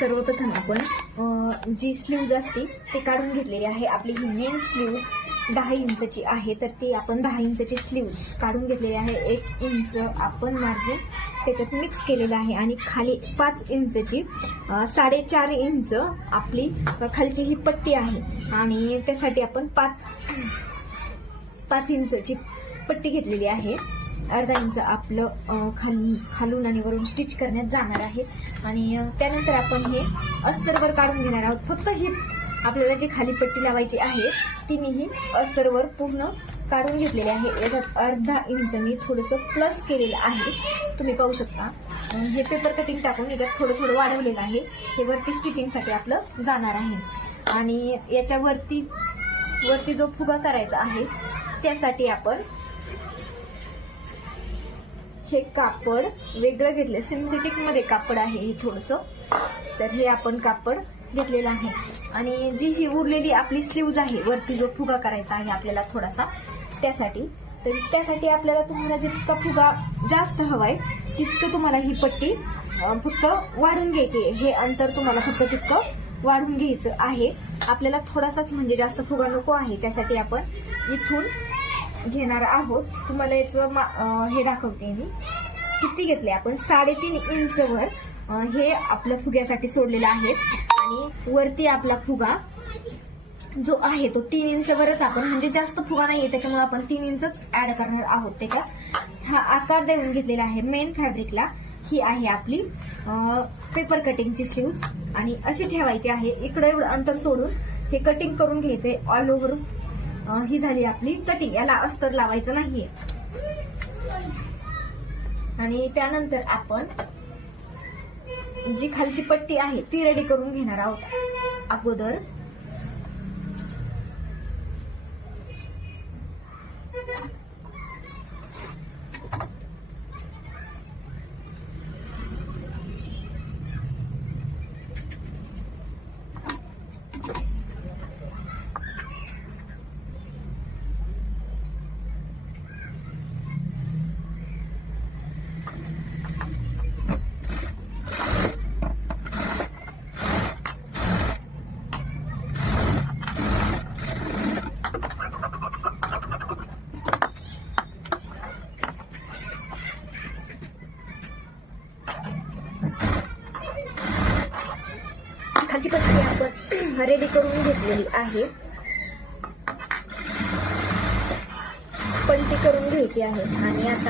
सर्वप्रथम आपण जी स्लीव्ज असते ते काढून घेतलेली आहे. आपली ही मेन स्लीव्ज 10 इंचची आहे, तर ती आपण 10 इंचची स्लीव्ज काढून घेतलेली आहे. 1 इंच आपण मार्जिन त्याच्यात मिक्स केलेलं आहे आणि खाली 5 इंचची 4.5 इंच आपली खालची ही पट्टी आहे आणि त्यासाठी आपण 5 इंचची पट्टी घेतलेली आहे. अर्धा इंच आपलं खालून आणि वरून स्टिच करण्यात जाणार आहे आणि त्यानंतर आपण हे अस्तरवर काढून घेणार आहोत. फक्त ही आपल्याला जी खाली पट्टी लावायची आहे ती मी ही अस्तरवर पूर्ण काढून घेतलेली आहे. याच्यात अर्धा इंच मी थोडंसं प्लस केलेलं आहे, तुम्ही पाहू शकता. हे पेपर कटिंग टाकून याच्यात थोडं थोडं वाढवलेलं आहे. हे वरती स्टिचिंगसाठी आपलं जाणार आहे आणि याच्या वरती जो फुगा करायचा आहे त्यासाठी आपण हे कापड वेगळं घेतलं. सिंथेटिक मध्ये कापड आहे हे थोडंसं, तर हे आपण कापड घेतलेलं आहे आणि जी ही उरलेली आपली स्लीव्ज आहे वरती जो फुगा करायचा आहे आपल्याला थोडासा, त्यासाठी आपल्याला तुम्हाला जितका फुगा जास्त हवाय तितकं तुम्हाला ही पट्टी फक्त वाढून घ्यायची आहे. हे अंतर तुम्हाला फक्त तितकं वाढून घ्यायचं आहे. आपल्याला थोडासाच म्हणजे जास्त फुगा नको आहे, त्यासाठी आपण इथून घेणार आहोत. तुम्हाला याचं हे दाखवते मी किती घेतले. आपण 3.5 इंचवर हे आपल्या फुग्यासाठी सोडलेलं आहे आणि वरती आपला फुगा जो आहे तो 3 इंचवरच आपण, म्हणजे जास्त फुगा नाहीये त्याच्यामुळे आपण 3 इंचच ऍड करणार आहोत. त्याच्यात हा आकार देऊन घेतलेला आहे मेन फॅब्रिकला. ही आहे आपली पेपर कटिंगची स्लीव्ज आणि अशी ठेवायची आहे. इकडे एवढं अंतर सोडून हे कटिंग करून घ्यायचंय ऑल ओव्हर. ही झाली आपली कटिंग. याला अस्तर लावायचं नाहीये आणि त्यानंतर आपण जी खालची पट्टी आहे ती रेडी करून घेणार आहोत अगोदर. खालची पट्टी आपण रेडी करून घेतलेली आहे. पलटी करून घ्यायची आहे आणि आता